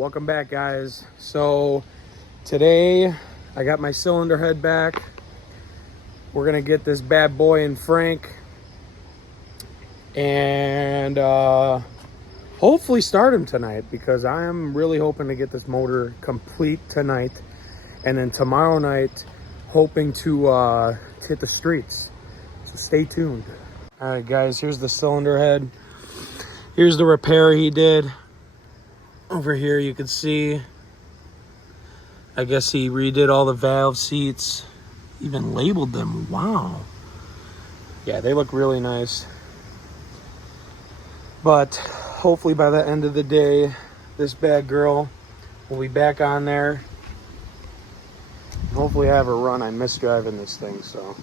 welcome back, guys. So today I got my cylinder head back. We're gonna get this bad boy in Frank and hopefully start him tonight, because I am really hoping to get this motor complete tonight, and then tomorrow night hoping to hit the streets. So stay tuned. All right, guys, here's the cylinder head. Here's the repair he did. Over here you can see, I guess he redid all the valve seats, even labeled them. Wow. Yeah, they look really nice. But hopefully by the end of the day, this bad girl will be back on there. Hopefully have her run. I miss driving this thing, so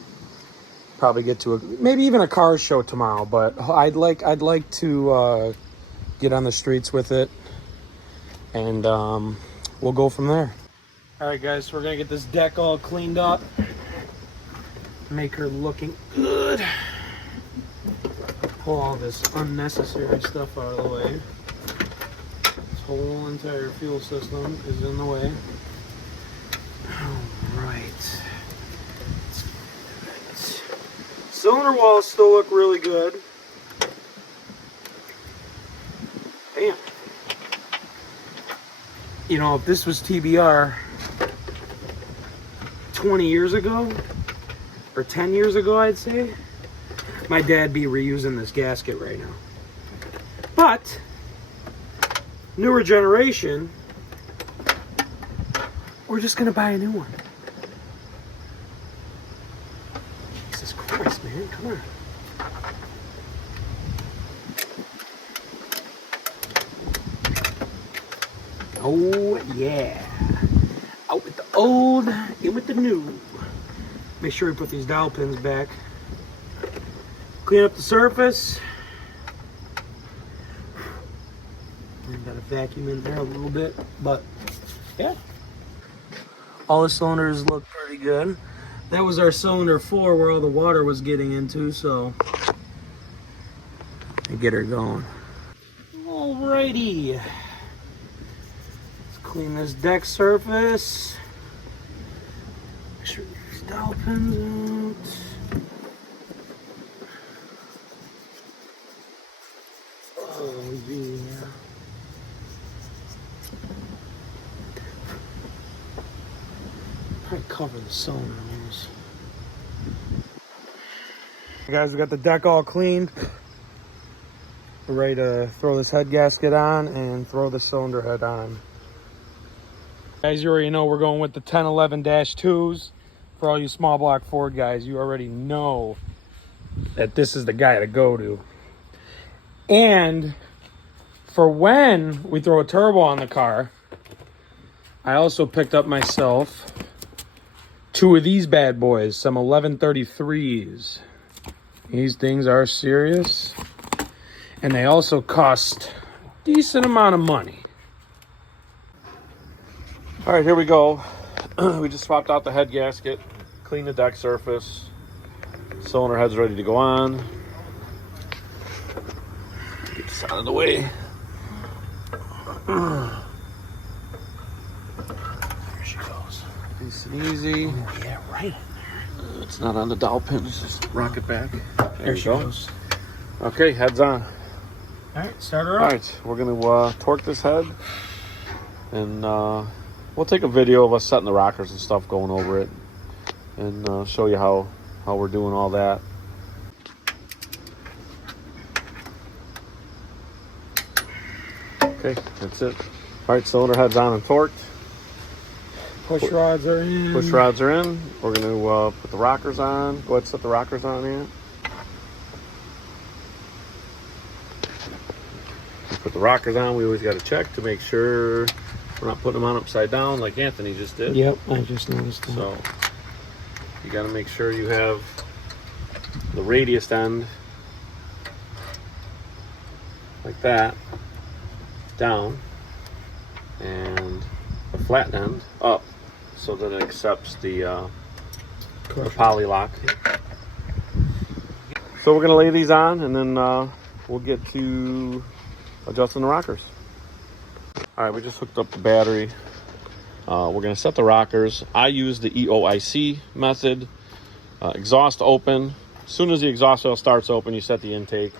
probably get to maybe even a car show tomorrow. But I'd like to get on the streets with it, and we'll go from there. All right, guys, so we're gonna get this deck all cleaned up, make her looking good, pull all this unnecessary stuff out of the way. This whole entire fuel system is in the way. All right. Cylinder walls still look really good. Damn. You know, if this was TBR 20 years ago, or 10 years ago, I'd say, my dad'd be reusing this gasket right now. But newer generation, we're just gonna buy a new one. Jesus Christ, man, come on. Oh yeah. Out with the old, in with the new. Make sure we put these dowel pins back. Clean up the surface. I've got a vacuum in there a little bit, but yeah. All the cylinders look pretty good. That was our cylinder 4 where all the water was getting into, so I get her going. Alrighty. Let's clean this deck surface. Make sure these dowel pins out. Oh yeah. Probably cover the cylinders. Guys, we got the deck all cleaned. We're ready to throw this head gasket on and throw the cylinder head on. Guys, you already know we're going with the 1011-2s. For all you small block Ford guys, you already know that this is the guy to go to. And for when we throw a turbo on the car, I also picked up myself 2 of these bad boys, some 1133s. These things are serious, and they also cost a decent amount of money. All right, here we go. We just swapped out the head gasket, cleaned the deck surface. Cylinder head's ready to go on. Get this out of the way. There she goes. Nice and easy. Oh, yeah, right on there. It's not on the dowel pins, just rock it back. There she goes. Okay, head's on. All right, start her up. All right, we're gonna torque this head, and we'll take a video of us setting the rockers and stuff, going over it, and show you how we're doing all that. Okay, that's it. All right, cylinder head's on and torqued. Push rods are in. Push rods are in. We're going to put the rockers on. Go ahead and set the rockers on here. Put the rockers on. We always got to check to make sure we're not putting them on upside down like Anthony just did. Yep, I just noticed that. So you got to make sure you have the radius end like that down, and the flat end up, so that it accepts the poly lock. So we're going to lay these on, and then we'll get to adjusting the rockers. All right, we just hooked up the battery. We're gonna set the rockers. I use the EOIC method. Exhaust open. As soon as the exhaust valve starts open, you set the intake.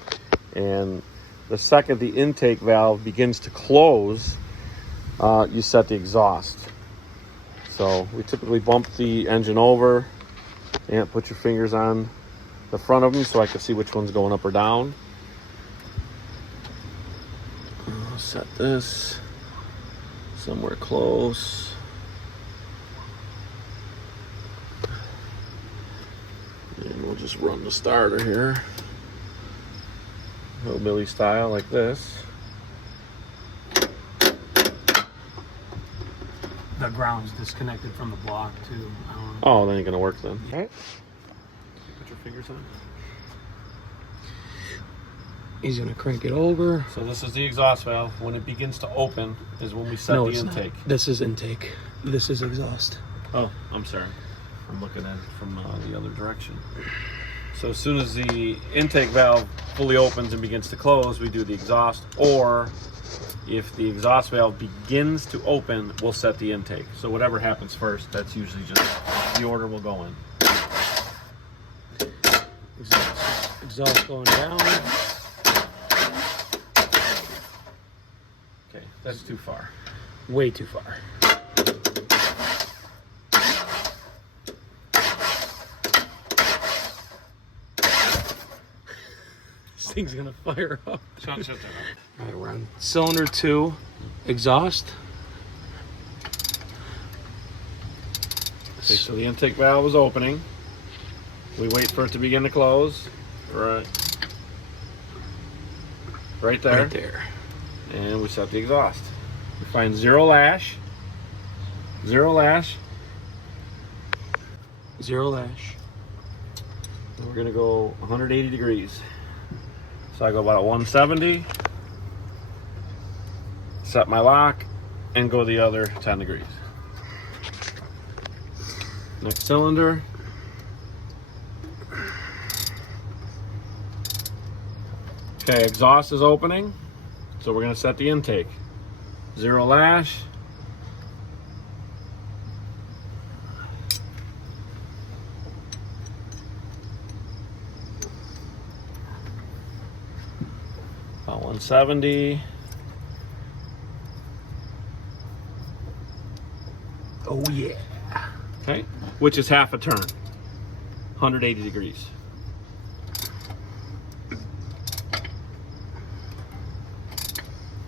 And the second the intake valve begins to close, you set the exhaust. So we typically bump the engine over and put your fingers on the front of them so I can see which one's going up or down. I'll set this somewhere close. And we'll just run the starter here. Hillbilly style like this. The ground's disconnected from the block too. I don't know. Oh, that ain't gonna work then. All right. Put your fingers on. He's gonna crank it over. So this is the exhaust valve. When it begins to open is when we set the intake. Not. This is intake. This is exhaust. Oh, I'm sorry. I'm looking at it from the other direction. So as soon as the intake valve fully opens and begins to close, we do the exhaust. Or if the exhaust valve begins to open, we'll set the intake. So whatever happens first, that's usually just the order we'll go in. Exhaust going down. Okay, that's too far. Way too far. This thing's gonna fire up. Shut that up. All right, we're on cylinder 2, exhaust. Okay, so the intake valve is opening. We wait for it to begin to close. Right there. Right there. And we set the exhaust. We find zero lash. Zero lash. Zero lash. And we're gonna go 180 degrees. So I go about 170, set my lock, and go the other 10 degrees. Next cylinder. Okay, exhaust is opening, so we're gonna set the intake. Zero lash. About 170. Oh yeah. Okay, which is half a turn. 180 degrees.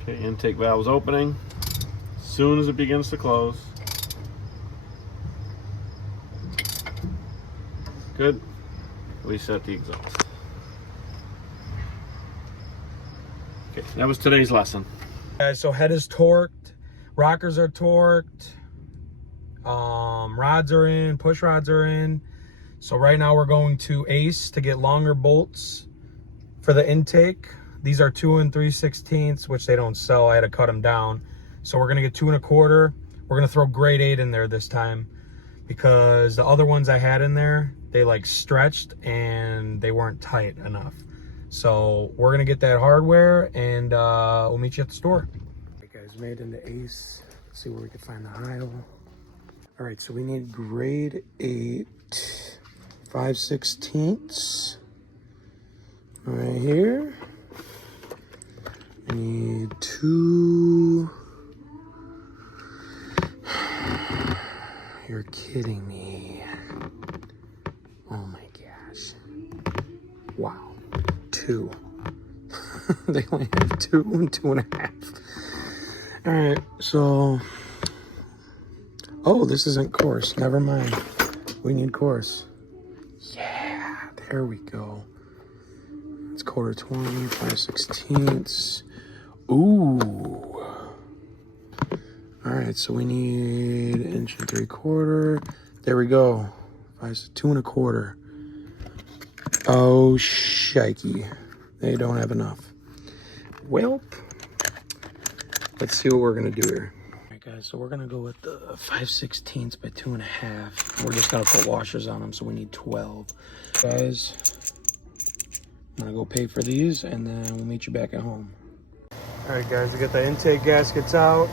Okay, intake valve is opening. As soon as it begins to close. Good. We set the exhaust. Okay, that was today's lesson. Guys, so head is torqued, rockers are torqued, rods are in, push rods are in. So right now we're going to Ace to get longer bolts for the intake. These are 2 3/16, which they don't sell. I had to cut them down. So we're gonna get 2 1/4. We're gonna throw grade 8 in there this time because the other ones I had in there, they like stretched and they weren't tight enough. So we're gonna get that hardware and we'll meet you at the store. All right guys, made into Ace. Let's see where we can find the aisle. All right, so we need grade 8, 5/16 right here. We need 2. You're kidding me. Oh my gosh. Wow. 2. They only have 2 and 2 1/2. All right, so. Oh, this isn't coarse. Never mind. We need coarse. Yeah, there we go. It's 1/4 20, 5/16. Ooh. All right, so we need 1 3/4. There we go. 2 1/4. Oh, shikey. They don't have enough. Welp. Let's see what we're gonna do here. All right, guys, so we're gonna go with the 5/16 by 2 1/2. We're just gonna put washers on them, so we need 12. Guys, I'm gonna go pay for these, and then we'll meet you back at home. All Alright guys, we got the intake gaskets out.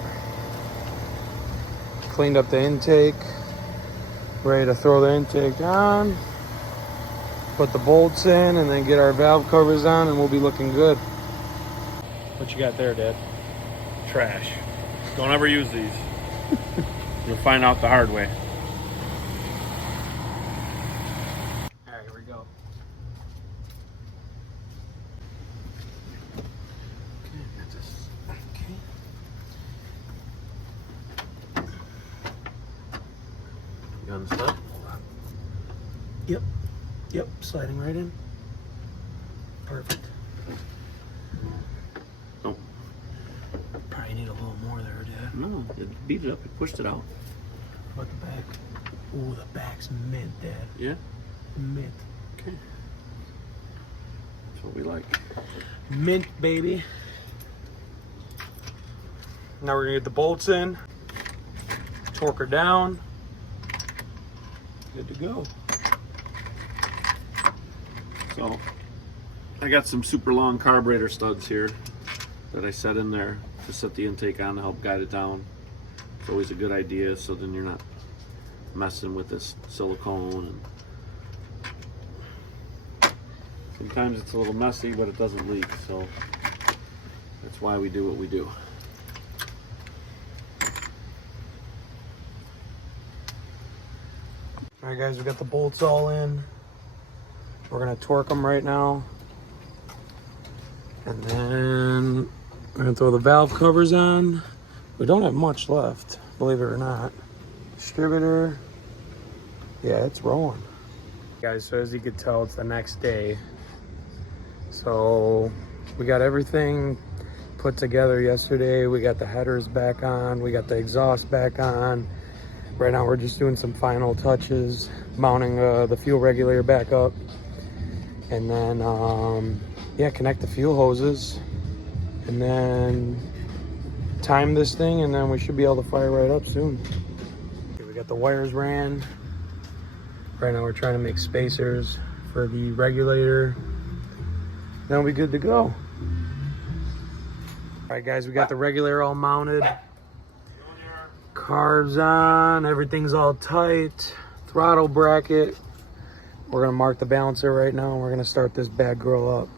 Cleaned up the intake. Ready to throw the intake on. Put the bolts in and then get our valve covers on and we'll be looking good. What you got there, Dad? Trash. Don't ever use these. You'll find out the hard way. Alright, here we go. You understand? Yep, sliding right in. Perfect. Oh. Probably need a little more there, Dad. No, it beat it up. It pushed it out. How about the back? Ooh, the back's mint, Dad. Yeah? Mint. Okay. That's what we like. Mint, baby. Now we're gonna get the bolts in. Torque her down. Good to go. So, I got some super long carburetor studs here that I set in there to set the intake on to help guide it down. It's always a good idea, so then you're not messing with this silicone. And sometimes it's a little messy, but it doesn't leak, so that's why we do what we do. All right, guys, we got the bolts all in. We're gonna torque them right now. And then we're gonna throw the valve covers on. We don't have much left, believe it or not. Distributor, yeah, it's rolling. Guys, so as you can tell, it's the next day. So we got everything put together yesterday. We got the headers back on, we got the exhaust back on. Right now we're just doing some final touches, mounting the fuel regulator back up. And then, yeah, connect the fuel hoses. And then time this thing, and then we should be able to fire right up soon. Okay, we got the wires ran. Right now we're trying to make spacers for the regulator. Then we'll be good to go. All right, guys, we got the regulator all mounted. Carbs on, everything's all tight. Throttle bracket. We're gonna mark the balancer right now and we're gonna start this bad girl up.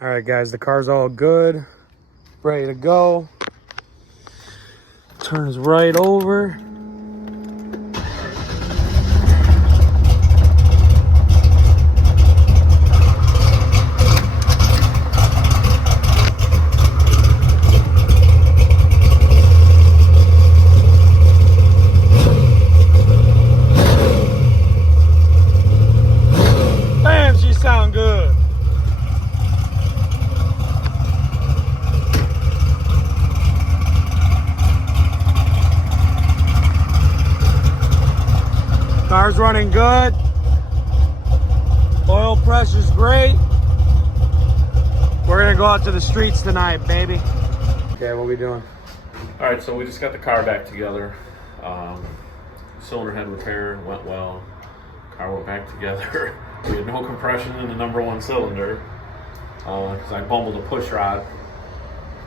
All right, guys, the car's all good. Ready to go. Turns right over. Sound good. Car's running good. Oil pressure's great. We're gonna go out to the streets tonight, baby. Okay, what are we doing? All right, so we just got the car back together. Cylinder head repair went well. Car went back together. We had no compression in the number one cylinder because I bumbled a push rod.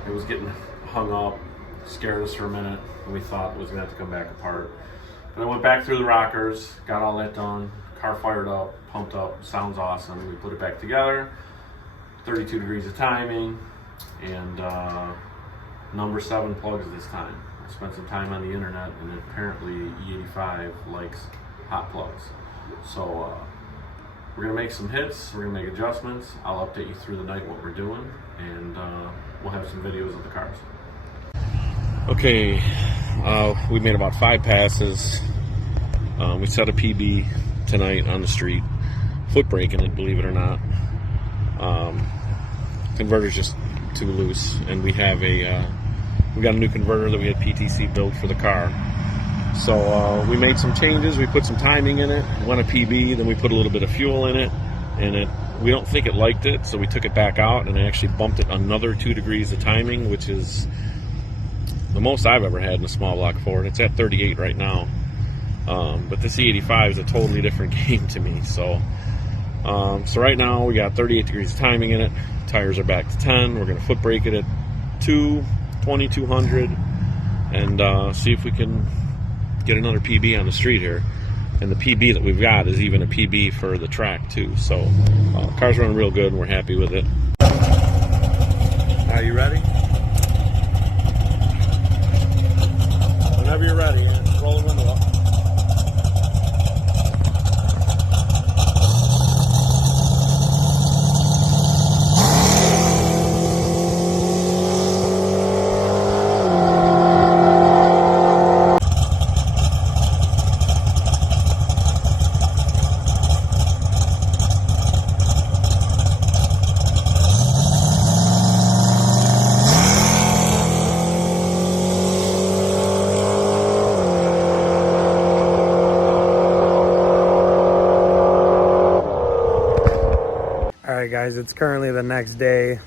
It was getting hung up, scared us for a minute, and we thought it was gonna have to come back apart. But I went back through the rockers, got all that done. Car fired up, pumped up, sounds awesome. We put it back together, 32 degrees of timing, and number 7 plugs this time. I spent some time on the internet, and apparently E85 likes hot plugs. So we're gonna make some hits, we're gonna make adjustments. I'll update you through the night what we're doing, and we'll have some videos of the cars. Okay, we made about 5 passes. We set a PB tonight on the street. Foot braking it, believe it or not. Converter's just too loose, and we have we got a new converter that we had PTC built for the car. So we made some changes. We put some timing in it, went a PB, then we put a little bit of fuel in it, and we don't think it liked it, so we took it back out and I actually bumped it another 2 degrees of timing, which is the most I've ever had in a small block Ford. It's at 38 right now. But this E85 is a totally different game to me. So right now we got 38 degrees of timing in it, Tires are back to 10. We're going to foot brake it at 2200 and see if we can get another PB on the street here. And the PB that we've got is even a PB for the track too. So car's running real good and we're happy with it. Are you ready? Whenever you're ready, roll the window up. Alright guys, it's currently the next day.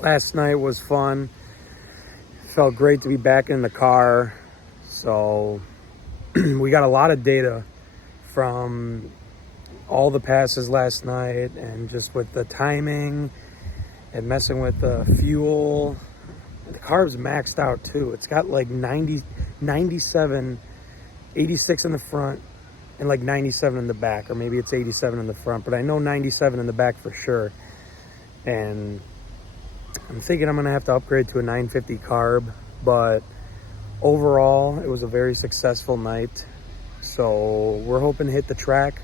Last night was fun. Felt great to be back in the car. So we got a lot of data from all the passes last night, and just with the timing and messing with the fuel. The car's maxed out too. It's got like 90, 97, 86 in the front and like 97 in the back, or maybe it's 87 in the front, but I know 97 in the back for sure. And I'm thinking I'm gonna have to upgrade to a 950 carb, but overall it was a very successful night. So we're hoping to hit the track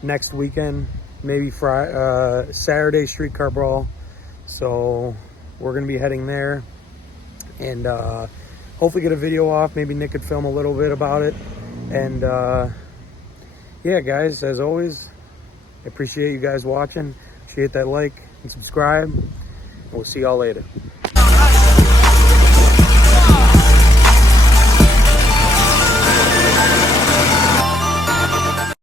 next weekend, maybe Friday, Saturday street car brawl. So we're gonna be heading there and hopefully get a video off. Maybe Nick could film a little bit about it. And yeah, guys, as always, I appreciate you guys watching. Appreciate that like and subscribe. We'll see y'all later.